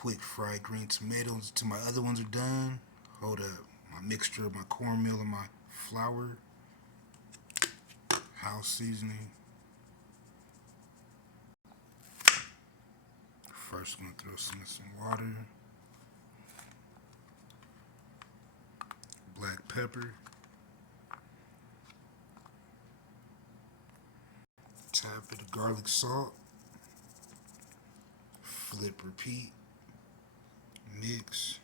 quick fried green tomatoes till my other ones are done. Hold up. My mixture of my cornmeal and my flour. House seasoning. First, I'm going to throw some water. Black pepper. Tap bit of garlic salt. Flip, repeat. Mix.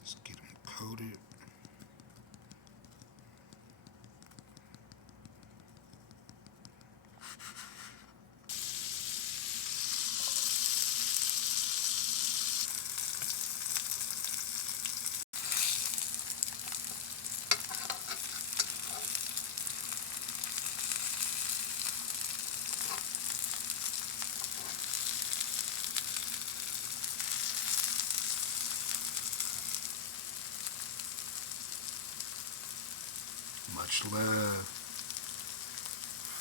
Let's get them coated. Much love.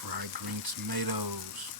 Fried green tomatoes.